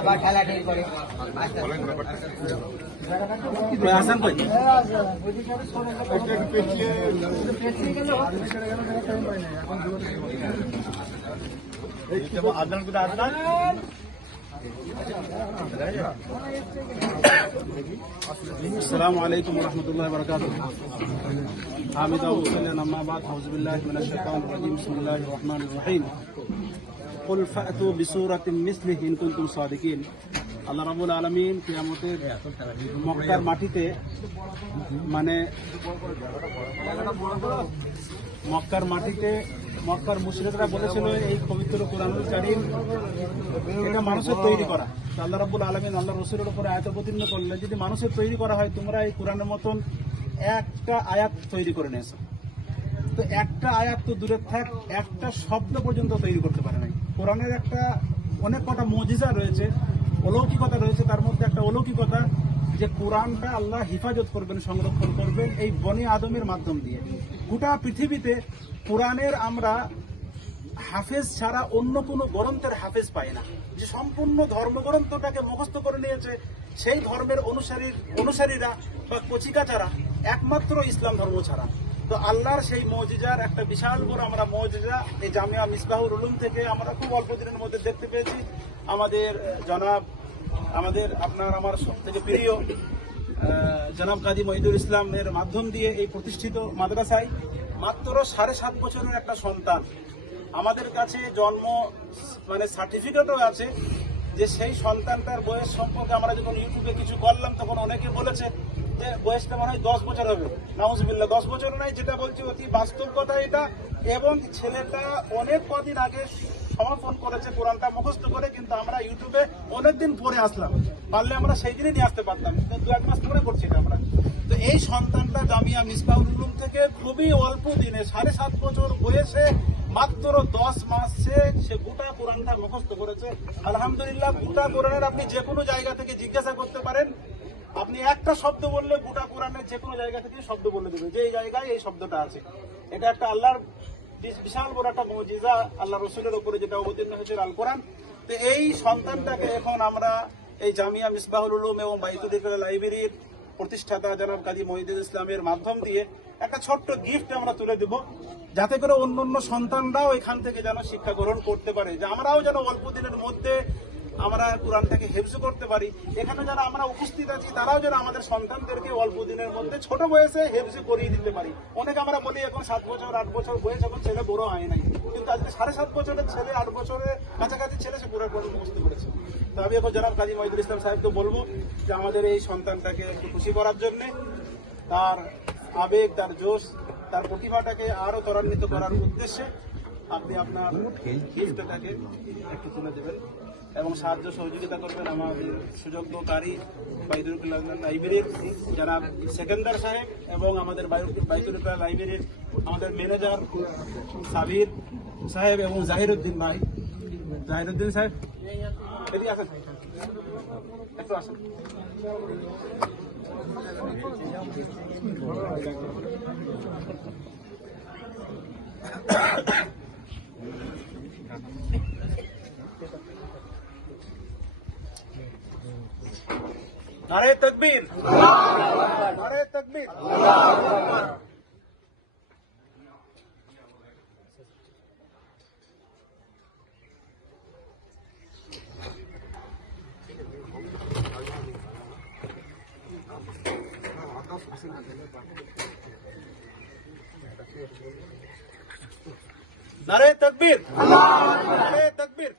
আবার ঠেলাঠেলি করে আসান কই السلام عليكم ورحمة الله وبركاته. حامد أبو سليم أما بعد أعوذ بالله من الشيطان الرجيم بسم الله الرحمن الرحيم. قل فأتوا بسورة مثله إن كنتم صادقين. আল্লাহ রাব্বুল আলামিন কিয়ামতের মক্কার মাটিতে মক্কার মুশরিকরা বলেছিল এই পবিত্র কোরআনুল কারীম এটা মানুষের তৈরি করা। আল্লাহ রাব্বুল আলামিন আল্লাহ রাসূলের উপরে আয়াত অবতীর্ণ করলেন, যদি মানুষের তৈরি করা হয় তোমরা এই কোরআনের মতন একটা আয়াত তৈরি করে নিয়েছো। তো একটা আয়াত তো দূরে থাক, একটা শব্দ পর্যন্ত তৈরি করতে পারে নাই। কোরআনের একটা অনেক কটা মুজিজা রয়েছে, অলৌকিকতা রয়েছে। তার মধ্যে একটা অলৌকিকতা যে কোরআনটা আল্লাহ হিফাজত করবেন, সংরক্ষণ করবেন এই বনি আদমের মাধ্যম দিয়ে। গোটা পৃথিবীতে কোরআনের আমরা হাফেজ ছাড়া অন্য কোনো গ্রন্থের হাফেজ পাই না, যে সম্পূর্ণ ধর্মগ্রন্থটাকে মুখস্থ করে নিয়েছে সেই ধর্মের অনুসারীরা বা কচিকাচারা, একমাত্র ইসলাম ধর্ম ছাড়া। তো আল্লাহর সেই মজিজার একটা বিশাল বড় আমরা মজিজা এই জামিয়া মিসবাহুল উলুম থেকে আমরা খুব অল্প দিনের মধ্যে দেখতে পেয়েছি। আমাদের জনাব আমার সব থেকে প্রিয় জনাব কাজী মহিদুল ইসলামের মাধ্যম দিয়ে এই প্রতিষ্ঠিত মাদ্রাসায় মাত্র 7.5 বছরের একটা সন্তান আমাদের কাছে জন্ম সার্টিফিকেটও আছে, যে সেই সন্তানটার বয়স সম্পর্কে আমরা যখন ইউটিউবে কিছু করলাম তখন অনেকে বলেছে যে বয়সটা মনে হয় 10 বছর হবে। নাউজুবিল্লাহ, 10 বছর নয়, যেটা বলছি অতি বাস্তব কথা এটা। এবং ছেলেটা অনেক কদিন আগে সমাপন করেছে কোরআনটা মুখস্থ করে, কিন্তু আমরা ইউটিউবে অনেকদিন পরে আসলাম, পারলে আমরা সেই দিনই নিয়ে আসতে পারতাম, 2-1 মাস পরে করছি এটা আমরা। তো এই সন্তানটা জামিয়া মিসবাহুল উলুম থেকে খুবই অল্প দিনে 7.5 বছর বয়সে মাত্র 10 মাসে সে গোটা কোরআনটা মুখস্থ করেছে। আলহামদুলিল্লাহ, গোটা কোরআনের আপনি যে কোনো জায়গা থেকে জিজ্ঞাসা করতে পারেন, আপনি একটা শব্দ বললে গোটা কোরআনের যে কোনো জায়গা থেকে শব্দ বলে দেবে যে এই জায়গায় এই শব্দটা আছে। এটা একটা আল্লাহর বিশাল বড় একটা মুজিজা, আল্লাহ রসুলের উপরে যেটা অবতীর্ণ হয়েছে আল কোরআন। তো এই সন্তানটাকে এখন আমরা এই জামিয়া মিসবাহুল উলুম এবং বাইতুল ইকরা লাইব্রেরির প্রতিষ্ঠাতা জনাব কাজী মহিদুল ইসলামের মাধ্যম দিয়ে একটা ছোট্ট গিফট আমরা তুলে দেব, যাতে করে অন্য সন্তানরাও এখান থেকে যেন শিক্ষা গ্রহণ করতে পারে, যে আমরাও যেন অল্প দিনের মধ্যে আমরা কোরআনটাকে হেফজ করতে পারি। এখানে যারা আমরা উপস্থিত আছি তারাও যেন আমাদের সন্তানদেরকে অল্প দিনের মধ্যে ছোট বয়সে হেফজ করিয়ে দিতে পারি। অনেকে আমরা বলি এখন 7 বছর 8 বছর বয়স, এখন ছেলে বড় হয় নাই, কিন্তু আজকে 7.5 বছরের ছেলে, 8 বছরের কাছাকাছি ছেলে সে পুরো কোরআন মুখস্থ করেছে। তো আমি এখন জনাব কাজী মহিদুল ইসলাম সাহেবকে বলবো যে আমাদের এই সন্তানটাকে একটু খুশি করার জন্যে, তার আবেগ, তার জোশ, তার প্রতিভাটাকে আরো ত্বরান্বিত করার উদ্দেশ্যে আপনি আপনার গিফটটাকে একটু তুলে দেবেন এবং সাহায্য সহযোগিতা করবেন আমাদের সুযোগ্য কারি বাইতুল ইকরা লাইব্রেরির যারা সেকেন্দার সাহেব এবং আমাদের বাইতুল ইকরা লাইব্রেরির আমাদের ম্যানেজার সাবির সাহেব এবং জাহিরুদ্দিন সাহেব। এদিকে আসেন, একটু আসেন। নারে তাকবীর, নারে তাকবীর। নারে তাকবীর, নারে তাকবীর।